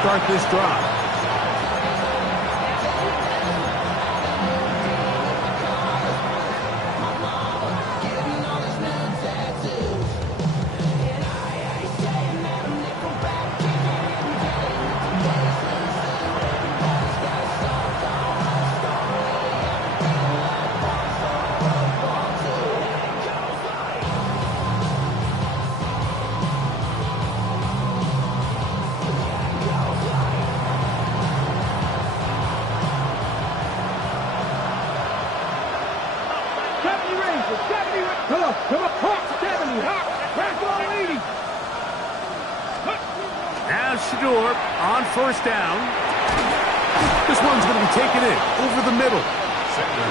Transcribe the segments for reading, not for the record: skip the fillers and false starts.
start this drive. On first down. This one's going to be taken in over the middle.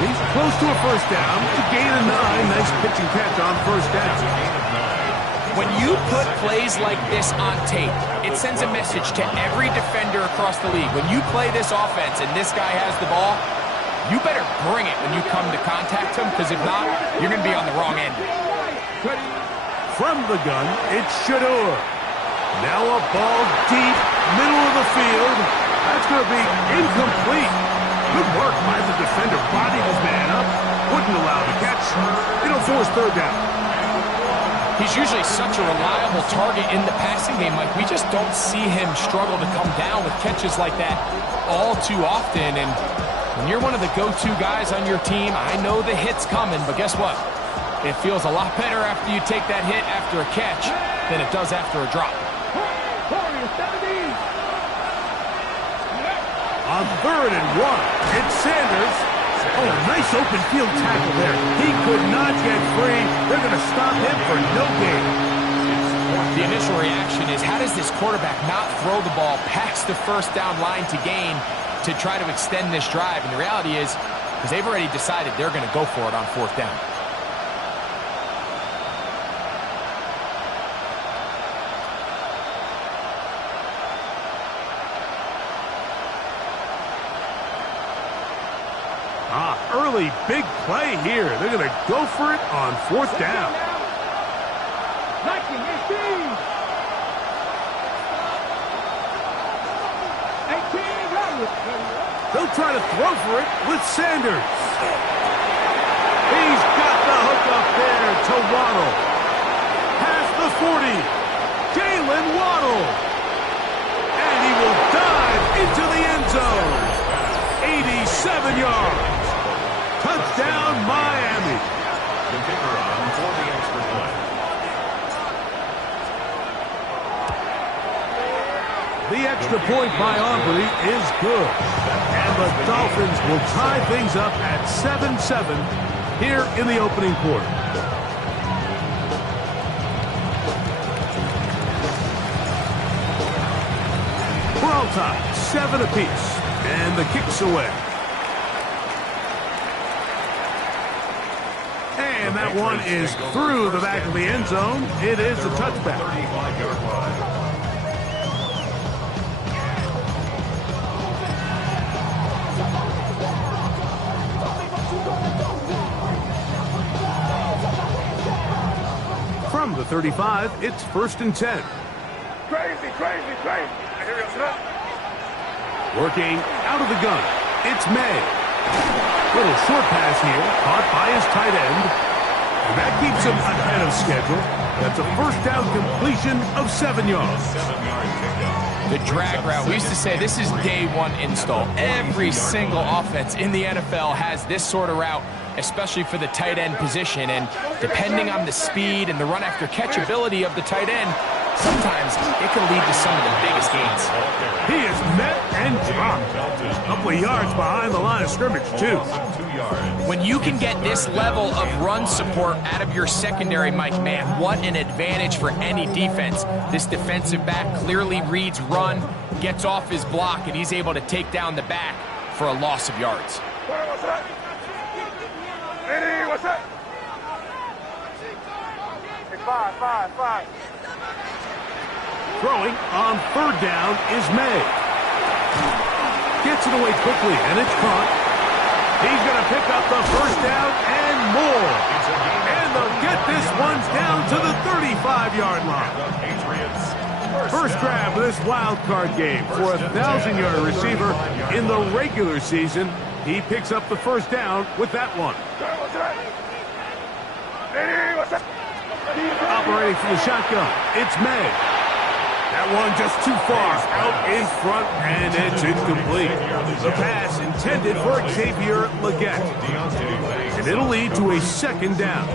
He's close to a first down to gain a 9. Nice pitch and catch on first down. When you put plays like this on tape, it sends a message to every defender across the league. When you play this offense and this guy has the ball, you better bring it when you come to contact him, because if not, you're going to be on the wrong end. From the gun, it's Shador. Now a ball deep, middle of the field. That's going to be incomplete. Good work by the defender. Bodied his man up. Wouldn't allow the catch. It'll force third down. He's usually such a reliable target in the passing game. Like, we just don't see him struggle to come down with catches like that all too often. And when you're one of the go-to guys on your team, I know the hit's coming, but guess what? It feels a lot better after you take that hit after a catch than it does after a drop. On 3rd and 1, it's Sanders. Oh, a nice open field tackle there. He could not get free. They're going to stop him for no gain. The initial reaction is, how does this quarterback not throw the ball past the first down line to gain to try to extend this drive? And the reality is, because they've already decided they're going to go for it on 4th down. Early big play here. They're going to go for it on 4th down. They'll try to throw for it with Sanders. He's got the hook up there to Waddle. Past the 40. Jalen Waddle. And he will dive into the end zone. 87 yards. Touchdown, Miami. The kicker on for the extra point. The extra point by Aubrey is good. And the Dolphins will tie things up at 7-7 here in the opening quarter. We're all tied, 7 apiece. And the kick's away. And that one is through the back of the end zone. It is a touchback. 35-yard line. From the 35, it's 1st and 10. Crazy. Working out of the gun, it's May. Little short pass here, caught by his tight end. And that keeps him ahead of schedule. That's a first down completion of 7 yards. 7-yard pickup. The drag route. We used to say this is day one install. Every single offense in the NFL has this sort of route, especially for the tight end position. And depending on the speed and the run after catch ability of the tight end, sometimes it can lead to some of the biggest gains. He is met and dropped. A couple of yards behind the line of scrimmage, too. When you can get this level of run support out of your secondary, Mike, man, what an advantage for any defense. This defensive back clearly reads run, gets off his block, and he's able to take down the back for a loss of yards. What's up? Hey, what's up? Hey, 5. Throwing on 3rd down is May. Gets it away quickly, and it's caught. He's going to pick up the first down and more. And they'll get this one down to the 35-yard line. First grab of this wild card game for a 1,000-yard receiver in the regular season. He picks up the first down with that one. Operating from the shotgun, it's May. That one just too far out in front, and it's incomplete. The pass intended for Xavier Leggett, and it'll lead to a second down.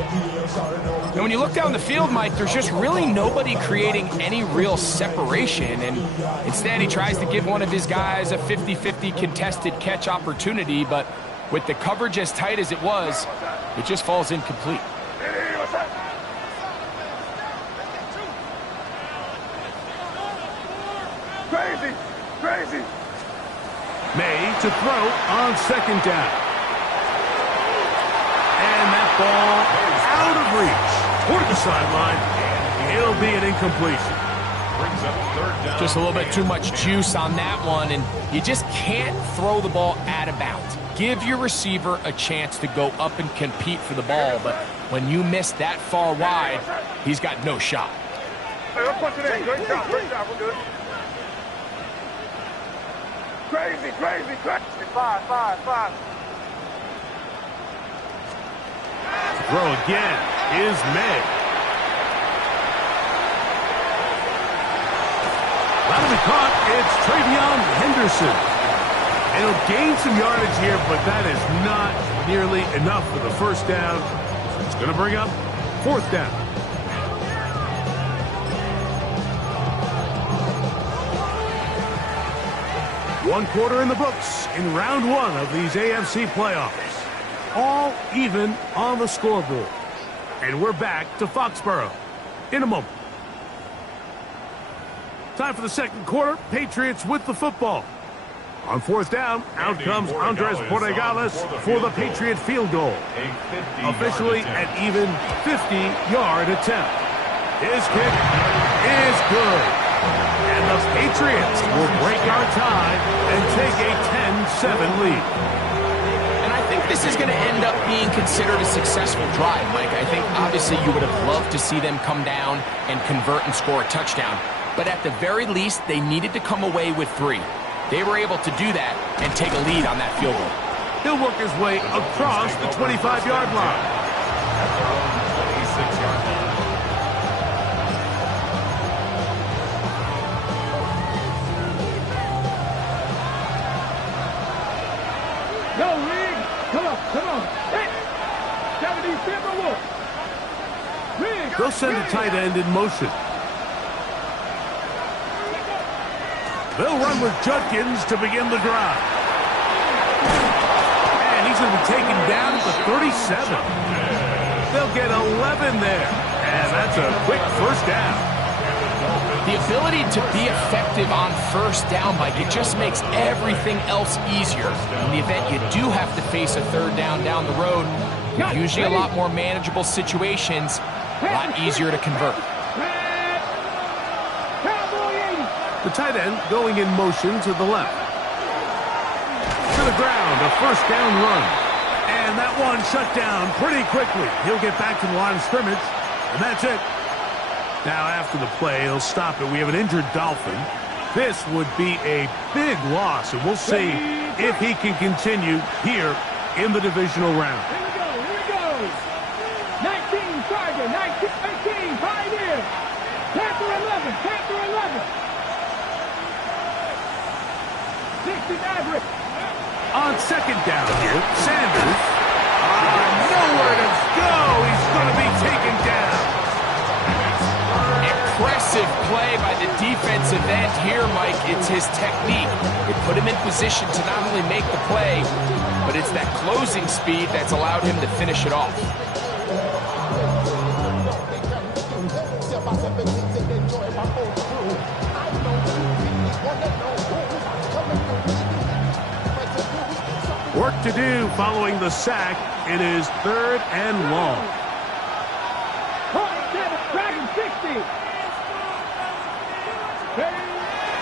And when you look down the field, Mike, there's just really nobody creating any real separation, and instead he tries to give one of his guys a 50-50 contested catch opportunity, but with the coverage as tight as it was, it just falls incomplete. Crazy. May to throw on second down. And that ball out of reach. Toward the sideline. It'll be an incompletion. Just a little bit too much juice on that one, and you just can't throw the ball out of bounds. Give your receiver a chance to go up and compete for the ball, but when you miss that far wide, he's got no shot. Hey, let's punch it in. Great job. We're good. Crazy. 5. Throw again is May. That'll be caught. It's Travion Henderson. And he'll gain some yardage here, but that is not nearly enough for the first down. It's going to bring up fourth down. One quarter in the books in round one of these AFC playoffs. All even on the scoreboard. And we're back to Foxborough in a moment. Time for the second quarter. Patriots with the football. On fourth down, out comes Andres Borregales for the Patriot field goal. Officially an even 50-yard attempt. His kick is good. And the Patriots will break our tie and take a 10-7 lead. And I think this is going to end up being considered a successful drive, Mike. I think obviously you would have loved to see them come down and convert and score a touchdown. But at the very least, they needed to come away with 3. They were able to do that and take a lead on that field goal. He'll work his way across the 25-yard line. At their own 26-yard line. Go, Rig. Come on. Hey. 75 more. Rig. They'll send a tight end in motion. They'll run with Judkins to begin the drive. And he's going to be taken down at the 37. They'll get 11 there. And that's a quick first down. The ability to be effective on first down, Mike, it just makes everything else easier. In the event you do have to face a third down the road, usually a lot more manageable situations, a lot easier to convert. The tight end going in motion to the left. To the ground, a first down run. And that one shut down pretty quickly. He'll get back to the line of scrimmage, and that's it. Now after the play, he'll stop it. We have an injured Dolphin. This would be a big loss, and we'll see if he can continue here in the divisional round. Here we go. 19 target, 18, Pioneer. Panther 11. 60 Maverick. On second down here, Sanders. Nowhere to go. He's going to be taken down. Impressive play by the defensive end here, Mike. It's his technique. It put him in position to not only make the play, but it's that closing speed that's allowed him to finish it off. Work to do following the sack. It is third and long. Dragon 60.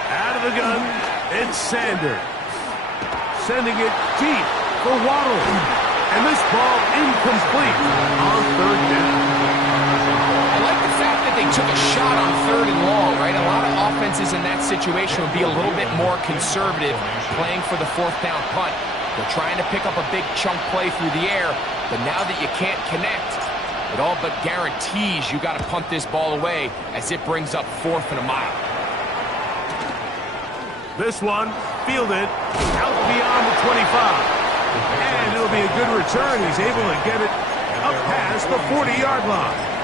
Out of the gun, it's Sanders. Sending it deep for Waddle. And this ball incomplete on third down. I like the fact that they they took a shot on 3rd and long, right? A lot of offenses in that situation would be a little bit more conservative, playing for the 4th down punt. They're trying to pick up a big chunk play through the air, but now that you can't connect, it all but guarantees you got to punt this ball away as it brings up 4th and a mile. This one fielded out beyond the 25. And it'll be a good return. He's able to get it up past the 40-yard line.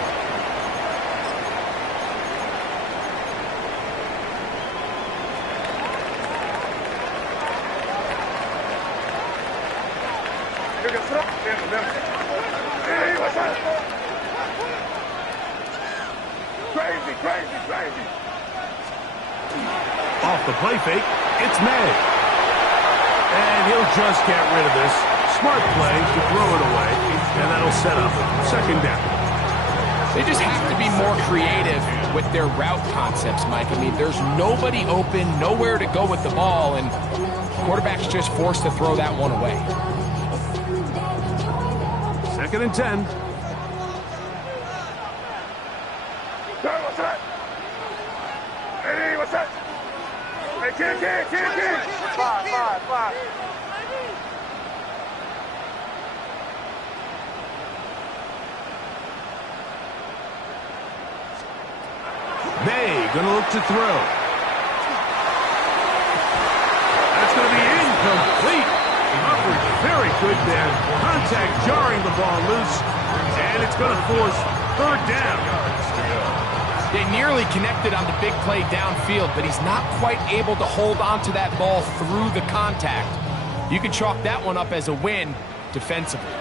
Crazy. Off the play fake, it's May. And he'll just get rid of this. Smart play to throw it away, and that'll set up 2nd down. They just have to be more creative with their route concepts, Mike. I mean, there's nobody open, nowhere to go with the ball, and quarterback's just forced to throw that one away. 2nd and 10. What's that? Hey, kid. 5. May gonna look to throw. That's gonna be incomplete. Coverage very good there. Contact jarring the ball loose, and it's gonna force 3rd down. They nearly connected on the big play downfield, but he's not quite able to hold on to that ball through the contact. You can chalk that one up as a win defensively.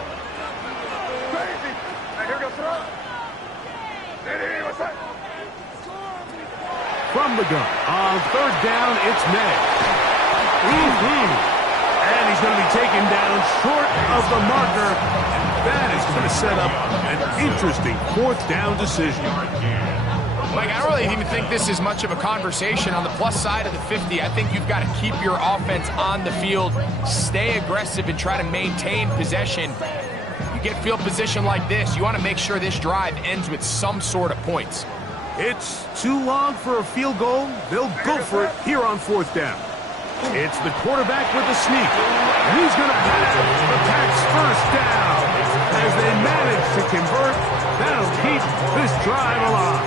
Crazy. Now here goes throw. Hey, what's that? From the gun. On 3rd down, it's May. And he's going to be taken down short of the marker. That is going to set up an interesting 4th down decision. Mike, I don't really even think this is much of a conversation. On the plus side of the 50, I think you've got to keep your offense on the field, stay aggressive, and try to maintain possession. You get field position like this, you want to make sure this drive ends with some sort of points. It's too long for a field goal. They'll go for it here on 4th down. It's the quarterback with the sneak. And he's going to have the Pats' 1st down. As they manage to convert, that'll keep this drive alive.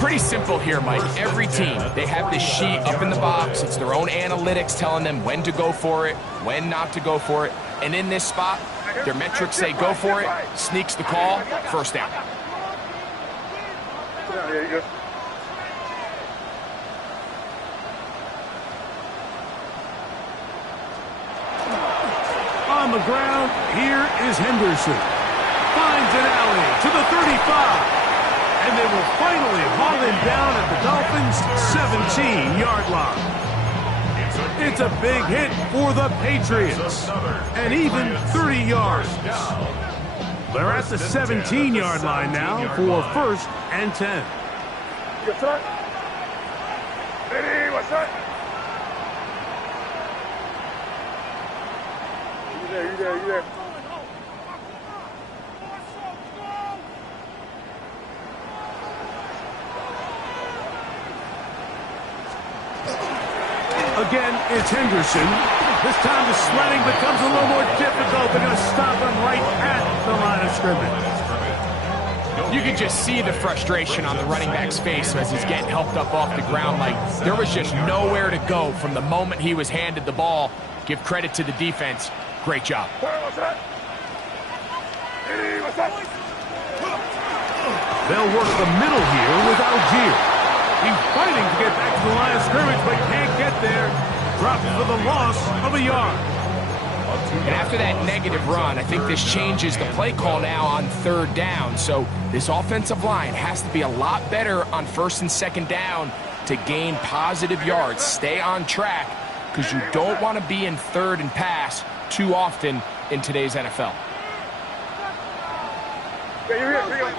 Pretty simple here, Mike. Every team, they have this sheet up in the box. It's their own analytics telling them when to go for it, when not to go for it. And in this spot, their metrics say go for it, sneaks the call, 1st down. There you go. On the ground, here is Henderson. Finds an alley to the 35. And they will finally haul him down at the Dolphins' 17-yard line. It's a big hit for the Patriots. And even 30 yards. They're at the 17-yard line now for 1st and 10. What's that? Hey, what's that? You there. Again, it's Henderson. This time the sledding becomes a little more difficult. They're going to stop him right at the line of scrimmage. You can just see the frustration on the running back's face as he's getting helped up off the ground. Like, there was just nowhere to go from the moment he was handed the ball. Give credit to the defense. Great job. What's that? Hey, what's that? They'll work the middle here with Algier. He's fighting to get back to the line of scrimmage, but can't get there. Dropped for the loss of a yard. And after that negative run, I think this changes the play call now on 3rd down. So this offensive line has to be a lot better on 1st and 2nd down to gain positive yards. Stay on track, because you don't want to be in 3rd and pass too often in today's NFL. Yeah, you're here.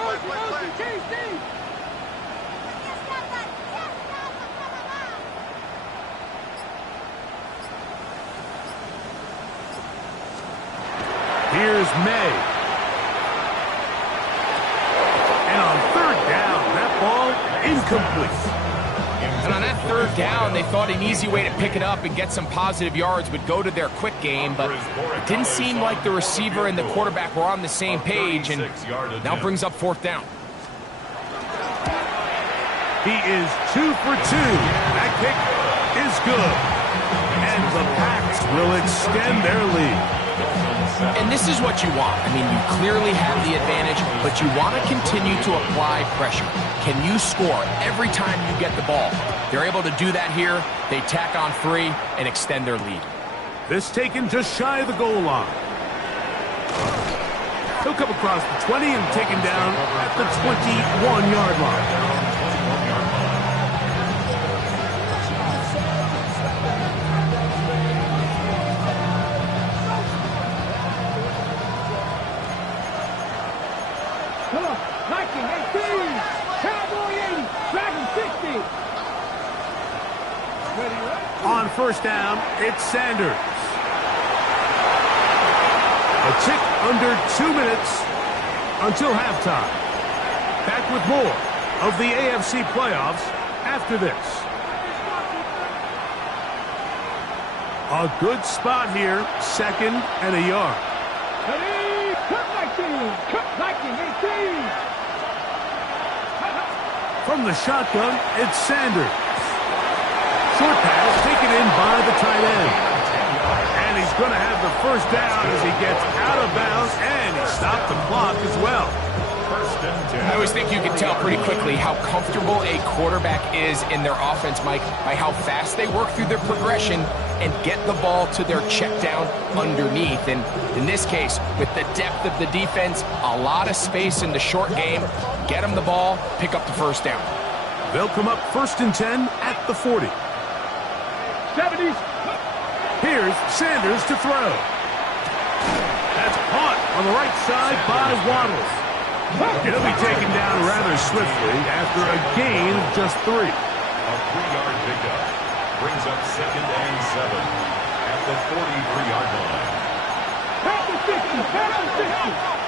Here's May. And on 3rd down, incomplete. And on that third down, they thought an easy way to pick it up and get some positive yards would go to their quick game, but it didn't seem like the receiver and the quarterback were on the same page, and now brings up fourth down. He is 2 for 2. That kick is good. And the Pats will extend their lead. And this is what you want. I mean, you clearly have the advantage, but you want to continue to apply pressure. Can you score every time you get the ball? They're able to do that here. They tack on 3 and extend their lead. This taken just shy of the goal line. He'll come across the 20 and taken down at the 21-yard line. On first down, it's Sanders. A tick under 2 minutes until halftime. Back with more of the AFC playoffs after this. A good spot here, 2nd and a yard. From the shotgun, it's Sanders. Short pass taken in by the tight end. And he's going to have the first down as he gets out of bounds, and he stopped the clock as well. I always think you can tell pretty quickly how comfortable a quarterback is in their offense, Mike, by how fast they work through their progression and get the ball to their check down underneath. And in this case, with the depth of the defense, a lot of space in the short game, get them the ball, pick up the first down. They'll come up 1st and 10 at the 40. 70s. Here's Sanders to throw. That's caught on the right side by Waddle. He'll be taken down rather swiftly after a gain of just 3. A 3-yard pickup brings up 2nd and 7 at the 43-yard line. At the 50. At the 50.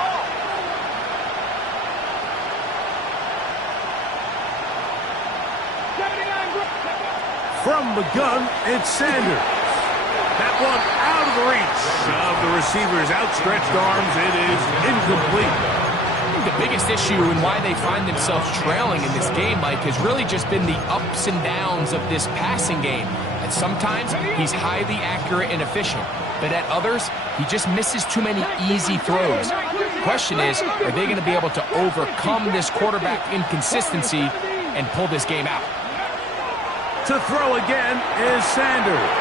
From the gun, it's Sanders. That one out of the reach of the receiver's outstretched arms. It is incomplete. The biggest issue and why they find themselves trailing in this game, Mike, has really just been the ups and downs of this passing game. And sometimes he's highly accurate and efficient, but at others, he just misses too many easy throws. The question is, are they going to be able to overcome this quarterback inconsistency and pull this game out? To throw again is Sanders.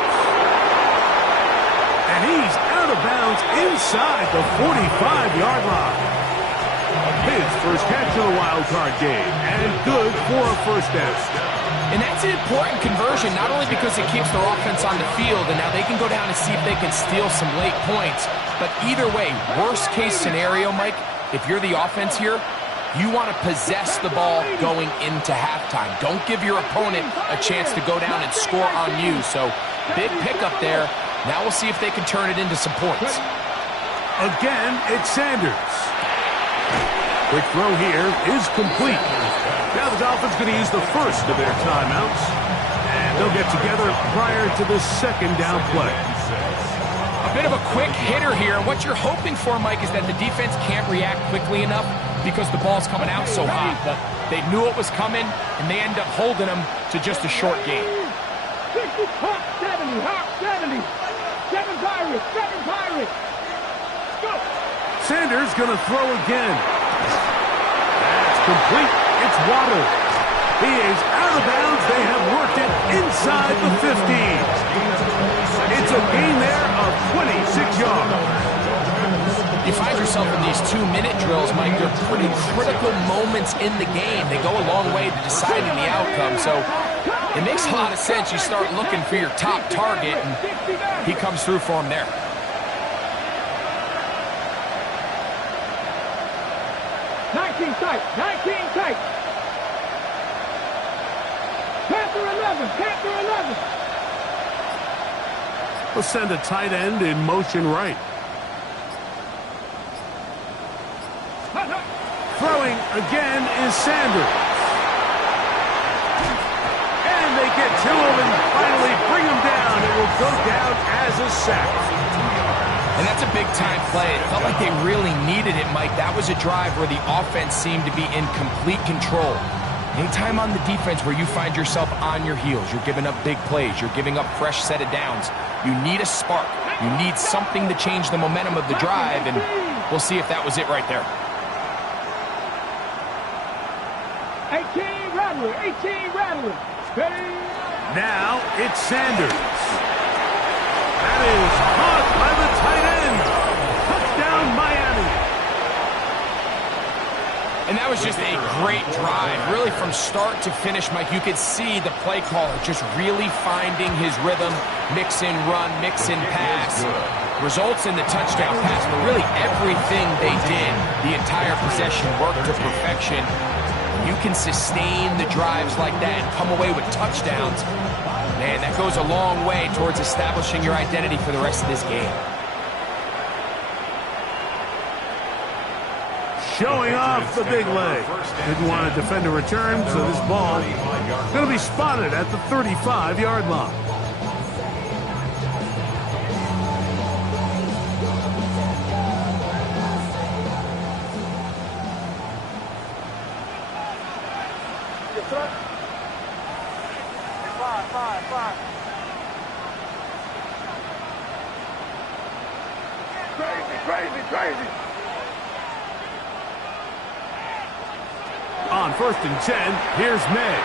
And he's out of bounds inside the 45-yard line. His first catch of the wild card game, and good for a first down. And that's an important conversion, not only because it keeps their offense on the field, and now they can go down and see if they can steal some late points, but either way, worst case scenario, Mike, if you're the offense here, you want to possess the ball going into halftime. Don't give your opponent a chance to go down and score on you. So, big pickup there. Now we'll see if they can turn it into some points. Again, it's Sanders. Quick throw here is complete. Now the Dolphins going to use the first of their timeouts. And they'll get together prior to the 2nd down play. A bit of a quick hitter here. What you're hoping for, Mike, is that the defense can't react quickly enough because the ball's coming out so hot. But they knew it was coming, and they end up holding them to just a short game. 60, hot 70, hot 70. 7 Pirates, 7 Pirates. Go. Sanders going to throw again. That's complete. It's Waddle. He is out of bounds. They have worked it inside the 15. It's a gain there of 26 yards. You find yourself in these 2-minute drills, Mike. They're pretty critical moments in the game. They go a long way to deciding the outcome. So it makes a lot of sense. You start looking for your top target, and he comes through for him there. Tight, 19 tight. Panther 11, Panther 11. We'll send a tight end in motion right. Throwing again is Sanders. get to him and finally bring him down. It will go down as a sack. And that's a big-time play. It felt like they really needed it, Mike. That was a drive where the offense seemed to be in complete control. Anytime on the defense where you find yourself on your heels, you're giving up big plays, you're giving up fresh set of downs, you need a spark. You need something to change the momentum of the drive, and we'll see if that was it right there. 18 Rattler, 18 Rattler. Now it's Sanders. That is caught by the tight end. Touchdown, Miami. And that was just a great drive. Really from start to finish, Mike, you could see the play caller just really finding his rhythm, mix and run, mix and pass. Results in the touchdown pass, but really everything they did, the entire possession worked to perfection. You can sustain the drives like that and come away with touchdowns. Man, that goes a long way towards establishing your identity for the rest of this game. Showing off the big leg. Didn't want to defend a return, so this ball going to be spotted at the 35-yard line. Crazy. On 1st and 10, here's May.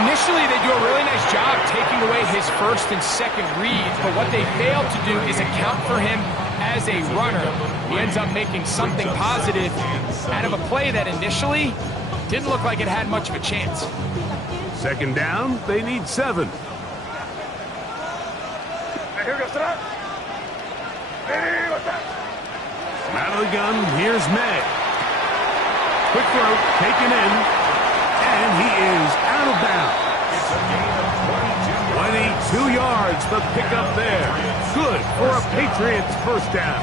Initially, they do a really nice job taking away his first and second reads, but what they failed to do is account for him as a runner. He ends up making something positive out of a play that initially didn't look like it had much of a chance. 2nd down, they need 7. Out of the gun, here's May. Quick throw, taken in, and he is out of bounds. 22 yards, the pickup there. Good for a Patriots first down.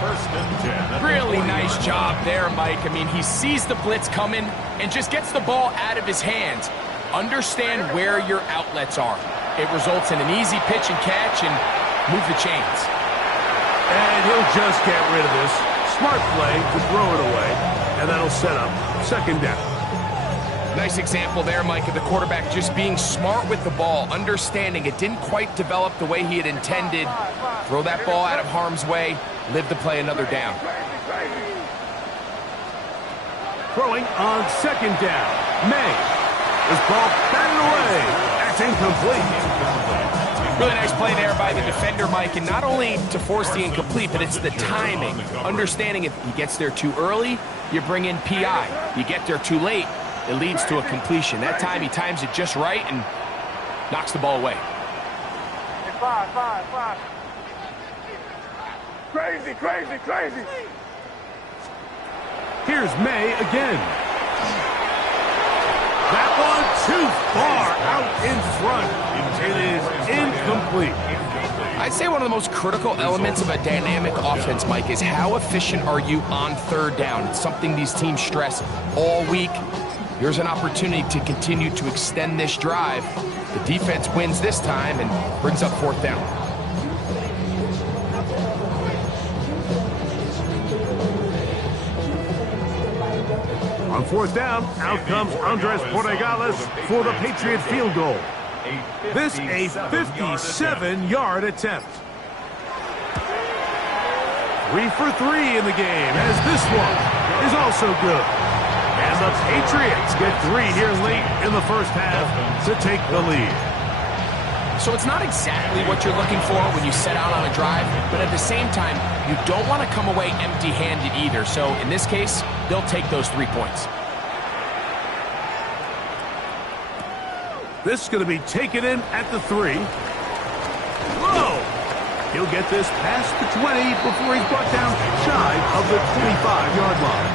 1st and 10. Really nice job there, Mike. I mean, he sees the blitz coming and just gets the ball out of his hands. Understand where your outlets are. It results in an easy pitch and catch and move the chains. And he'll just get rid of this. Smart play to throw it away, and that'll set up 2nd down. Nice example there, Mike, of the quarterback just being smart with the ball, understanding it didn't quite develop the way he had intended. Throw that ball out of harm's way, live to play another down. Throwing on 2nd down. May. This ball batted away. That's incomplete. Really nice play there by the defender, Mike, and not only to force the incomplete, but it's the timing. Understanding if he gets there too early, you bring in PI. You get there too late, it leads to a completion. That time he times it just right and knocks the ball away. Crazy. Here's May again. That one too far out in front. It is incomplete. I'd say one of the most critical elements of a dynamic offense, Mike, is how efficient are you on 3rd down. It's something these teams stress all week. Here's an opportunity to continue to extend this drive. The defense wins this time and brings up 4th down. On 4th down, out comes Andres Portegales for the Patriot field goal. This a 57-yard attempt. 3 for 3 in the game, as this one is also good. And the Patriots get 3 here late in the first half to take the lead. So it's not exactly what you're looking for when you set out on a drive, but at the same time, you don't want to come away empty-handed either. So in this case, they'll take those 3 points. This is going to be taken in at the 3. Whoa! He'll get this past the 20 before he's brought down shy of the 25-yard line.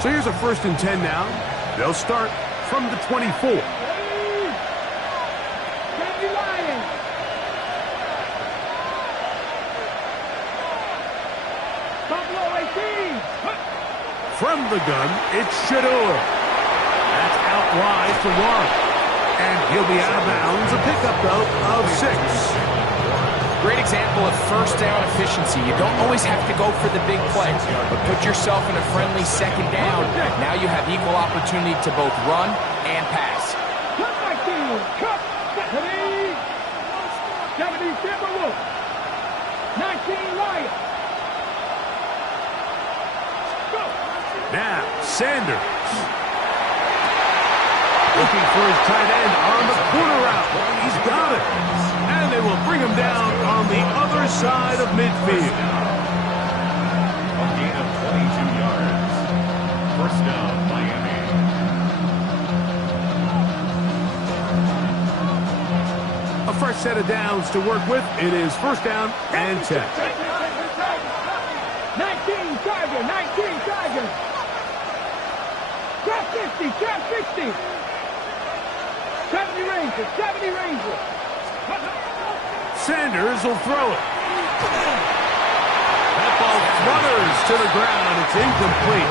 So here's a 1st and 10 now. They'll start from the 24. From the gun, it's Shador. That's out wide to Waddle. And he'll be out of bounds. A pickup, though, of 6. Great example of first down efficiency. You don't always have to go for the big play, but put yourself in a friendly second down. Now you have equal opportunity to both run and pass. Cut my team. Cut. 70 Timberwolves. 19 Lions. Go. Now, Sanders. Looking for his tight end on the corner route. He's got it. And they will bring him down on the other side of midfield. A gain of 22 yards. First down, Miami. A fresh set of downs to work with. It is first down and 10. 19 Tiger. 19 Tiger. Trap 50. Trap 60. 70 Rangers. 70 Rangers. Sanders will throw it. That ball flutters to the ground. It's incomplete.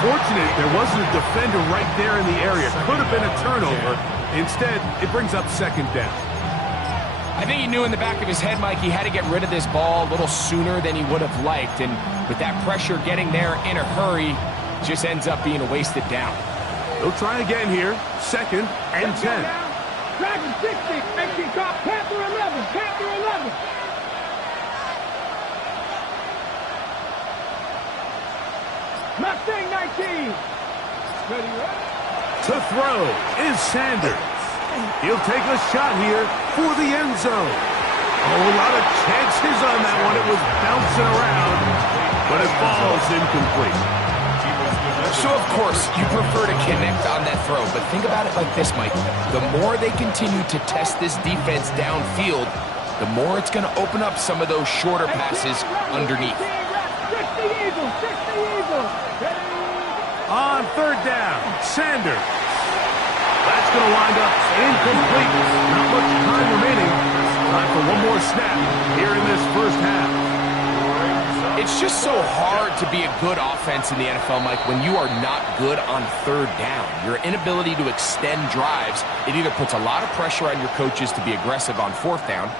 Fortunate there wasn't a defender right there in the area. Could have been a turnover. Instead, it brings up second down. I think he knew in the back of his head, Mike, he had to get rid of this ball a little sooner than he would have liked. And with that pressure getting there in a hurry, just ends up being a wasted down. They'll try again here. Second and 10. Dragon 60. Empty top. Panther 11. Panther 11. Mustang 19. Ready, right? To throw is Sanders. He'll take a shot here for the end zone. Oh, a lot of chances on that one. It was bouncing around, but it falls incomplete. So, of course, you prefer to connect on that throw, but think about it like this, Mike. The more they continue to test this defense downfield, the more it's going to open up some of those shorter passes underneath. 60 Eagles. 60 Eagles. On third down, Sanders. That's going to wind up incomplete. Not much time remaining. Time for one more snap here in this first half. It's just so hard to be a good offense in the NFL, Mike, when you are not good on third down. Your inability to extend drives, it either puts a lot of pressure on your coaches to be aggressive on fourth down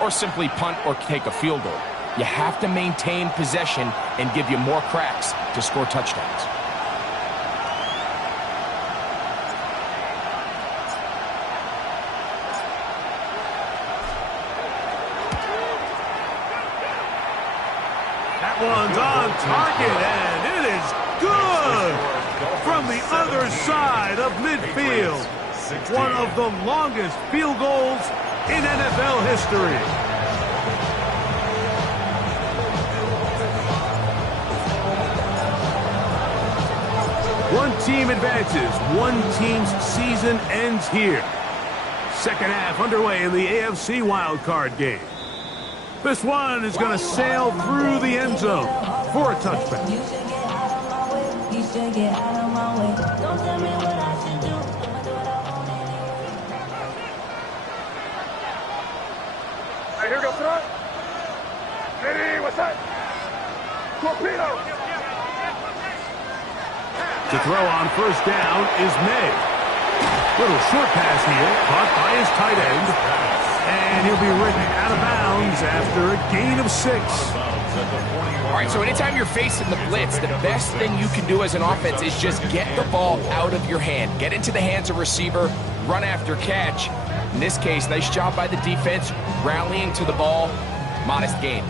or simply punt or take a field goal. You have to maintain possession and give you more cracks to score touchdowns. One's on target, and it is good from the other side of midfield. One of the longest field goals in NFL history. One team advances. One team's season ends here. Second half underway in the AFC wildcard game. This one is going to sail through the end zone for a touchback. You should get out of my way. You should get out of my way. Don't tell me what I should do. I'ma do what I want anyway. Hey, here we go, front. Hey, what's that? Torpedo. To throw on first down is May. Little short pass here, caught by his tight end. And he'll be written out of bounds after a gain of 6. All right, so anytime you're facing the blitz, the best thing you can do as an offense is just get the ball out of your hand. Get into the hands of receiver, run after catch. In this case, nice job by the defense, rallying to the ball, modest gain.